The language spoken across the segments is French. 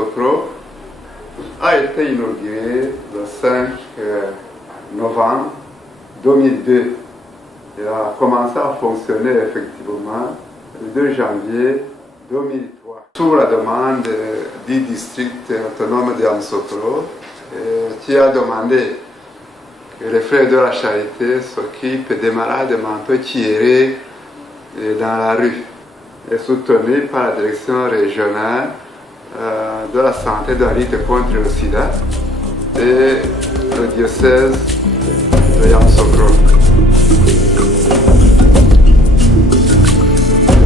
Yamoussoukro a été inauguré le 5 novembre 2002. Il a commencé à fonctionner effectivement le 2 janvier 2003. Sous la demande du district autonome de Yamoussoukro, qui a demandé que les frères de la charité s'occupent des malades mentaux qui erraient dans la rue, et soutenu par la direction régionale de la santé de la lutte contre le sida et le diocèse de Yamoussoukro.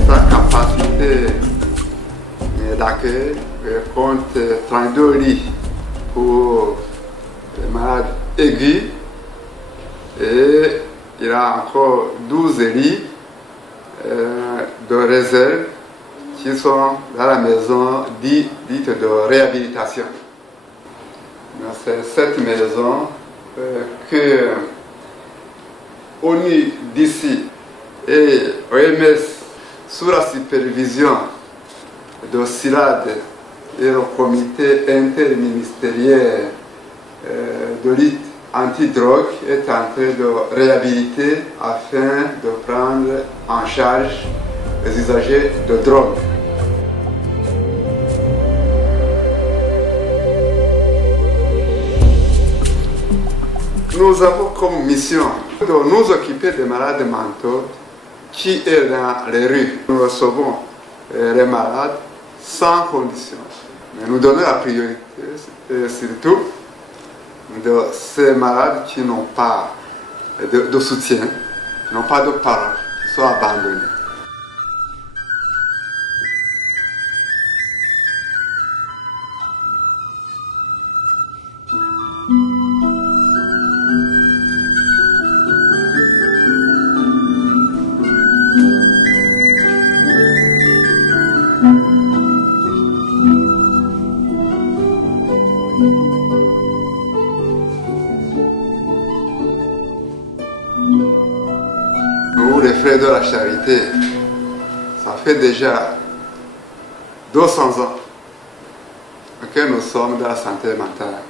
Sa capacité d'accueil compte 32 lits pour les malades aigus et il y a encore 12 lits de réserve qui sont dans la maison dite de réhabilitation. C'est cette maison que ONU d'ici et OMS, sous la supervision de SILAD et le comité interministériel de lutte anti-drogue, est en train de réhabiliter afin de prendre en charge les usagers de drogue. Nous avons comme mission de nous occuper des malades mentaux qui sont dans les rues. Nous recevons les malades sans condition. Mais nous donnons la priorité surtout de ces malades qui n'ont pas de soutien, qui n'ont pas de parents, qui sont abandonnés. Nous, les frères de la charité, ça fait déjà 200 ans que nous sommes dans la santé mentale.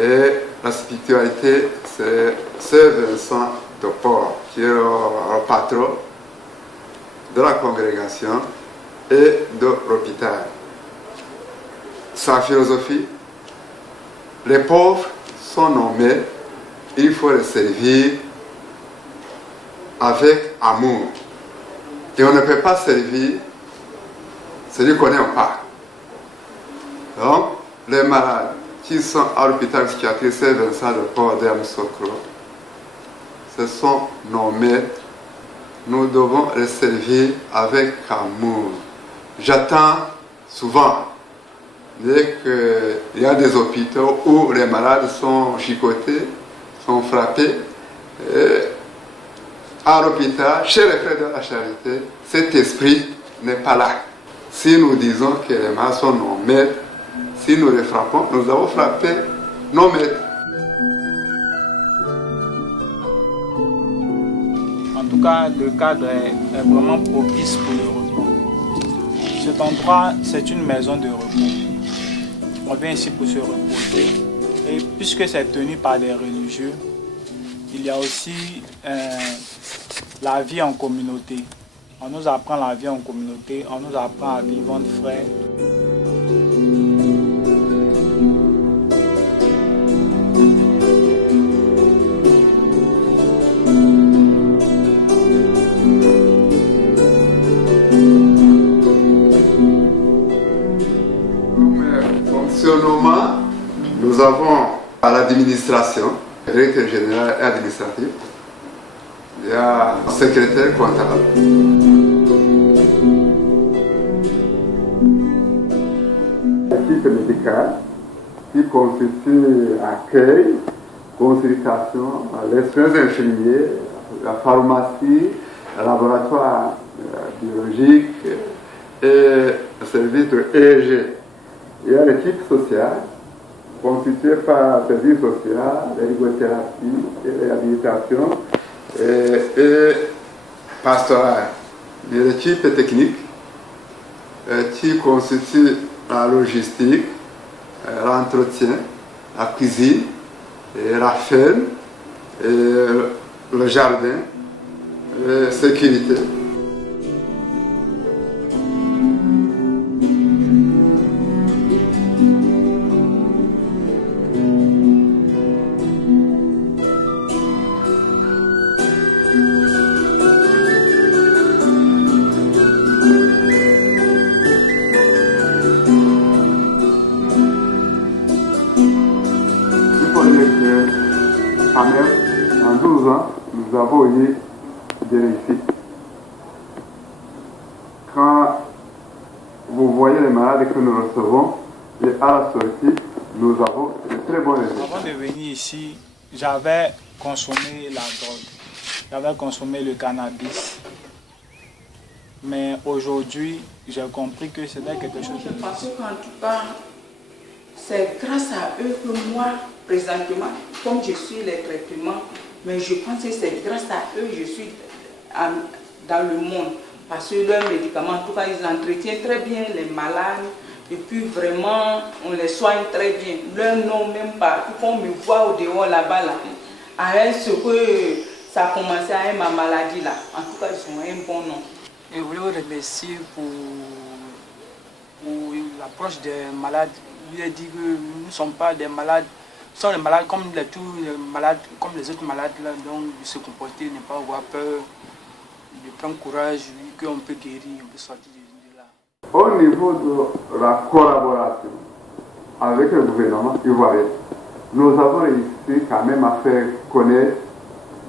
Et la spiritualité, c'est Saint Vincent de Paul, qui est le patron de la congrégation et de l'hôpital. Sa philosophie, les pauvres sont nommés, il faut les servir avec amour. Et on ne peut pas servir celui qu'on n'aime pas. Donc, les malades qui sont à l'hôpital psychiatrique Saint-Vincent de Paul de Yamoussoukro, ce sont nos maîtres. Nous devons les servir avec amour. J'attends souvent qu'il y a des hôpitaux où les malades sont chicotés, sont frappés. Et à l'hôpital, chez les frères de la charité, cet esprit n'est pas là. Si nous disons que les malades sont nos maîtres, si nous les frappons, nous avons frappé nos maîtres. En tout cas, le cadre est vraiment propice pour le repos. Cet endroit, c'est une maison de repos. On vient ici pour se reposer. Et puisque c'est tenu par des religieux, il y a aussi la vie en communauté. On nous apprend la vie en communauté, on nous apprend à vivre entre frères. Fonctionnement, nous avons à l'administration, directeur général et administratif, il y a un secrétaire comptable. L'équipe médicale qui constitue accueil, consultation, les soins infirmiers, la pharmacie, le laboratoire biologique et le service de EEG. Il y a l'équipe sociale, constituée par le service social, l'ergothérapie et réhabilitation et pastorale. Il y a l'équipe technique qui constitue la logistique, l'entretien, la cuisine, et la ferme, et le jardin, et sécurité. Quand même, en 12 ans, nous avons eu des réussites. Quand vous voyez les malades que nous recevons, et à la sortie, nous avons de très bons résultats. Avant de venir ici, j'avais consommé la drogue, j'avais consommé le cannabis. Mais aujourd'hui, j'ai compris que c'était quelque chose de... Je pense qu'en tout cas, c'est grâce à eux que moi, présentement, comme je suis les traitements, mais je pense que c'est grâce à eux que je suis dans le monde. Parce que leurs médicaments, en tout cas, ils entretiennent très bien les malades. Et puis vraiment, on les soigne très bien. Leur nom même pas. Quand on me voit au dehors là-bas, là, avec ce que ça a commencé avec ma maladie là. En tout cas, ils ont un bon nom. Et je voulais vous remercier pour l'approche des malades. Je lui ai dit que nous ne sommes pas des malades. Nous sommes des malades comme tous les malades, comme les autres malades là. Donc de se comporter, ne pas avoir peur, de prendre courage, qu'on peut guérir, on peut sortir de là. Au niveau de la collaboration avec le gouvernement ivoirien, nous avons réussi quand même à faire connaître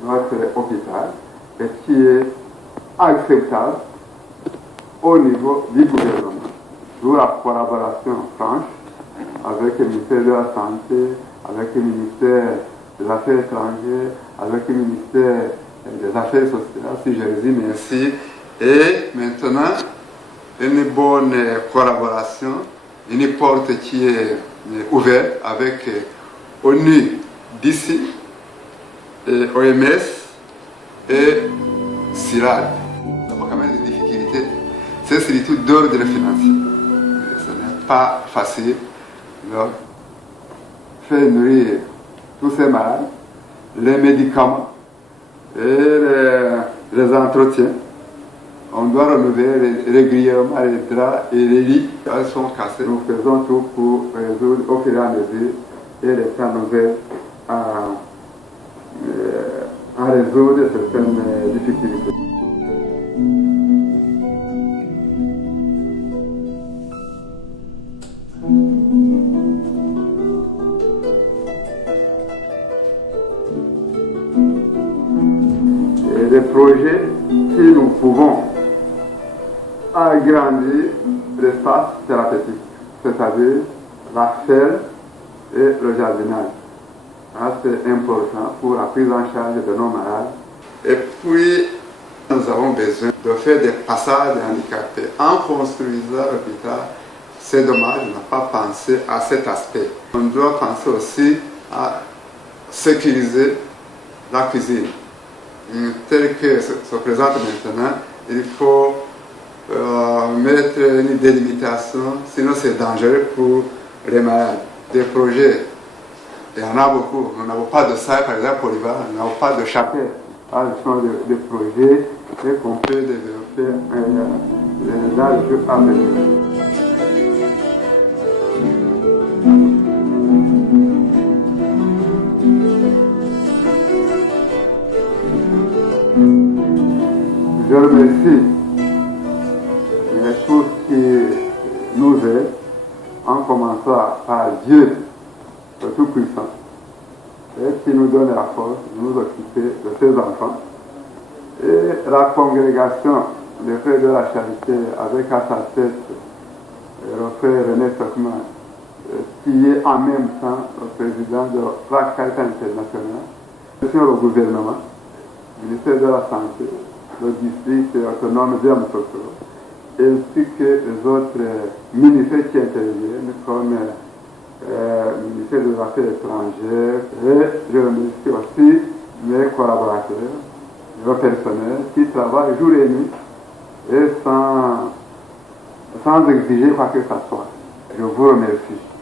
notre hôpital, et qui est acceptable au niveau du gouvernement. D'où la collaboration franche avec le ministère de la Santé, avec le ministère des Affaires étrangères, avec le ministère des Affaires sociales, si je résume ainsi. Et maintenant, une bonne collaboration, une porte qui est ouverte avec ONU d'ici, OMS et CIRAD. Nous avons quand même des difficultés. C'est surtout d'ordre financier. Ce n'est pas facile. Donc, faire nourrir tous ces malades, les médicaments et les entretiens. On doit renouveler régulièrement les draps et les lits. Elles sont cassées. Nous faisons tout pour résoudre au fur et à mesure et les temps nouvelles à résoudre certaines difficultés. Et des projets si nous pouvons agrandir l'espace thérapeutique, c'est-à-dire la ferme et le jardinage. C'est important pour la prise en charge de nos malades. Et puis, nous avons besoin de faire des passages handicapés. En construisant l'hôpital, c'est dommage, on n'a pas pensé à cet aspect. On doit penser aussi à sécuriser la cuisine. Tel que se présente maintenant, il faut mettre une délimitation, sinon c'est dangereux pour les malades. Des projets, il y en a beaucoup. Nous n'avons pas de salle, par exemple, polyvalent, nous n'avons pas de chapelle. Ce sont des projets qu'on peut développer dans le jeu à venir. Je remercie tous qui nous aident, en commençant par Dieu, le Tout-Puissant, et qui nous donne la force de nous occuper de ces enfants. Et la congrégation des frères de la charité, avec à sa tête le frère René Stockman, qui est en même temps le président de la Carité internationale, sur le gouvernement, le ministère de la Santé, le district autonome de Yamoussoukro, ainsi que les autres ministères qui interviennent, comme le ministère des Affaires étrangères. Et je remercie aussi mes collaborateurs, le personnel qui travaillent jour et nuit et sans exiger quoi que ce soit. Je vous remercie.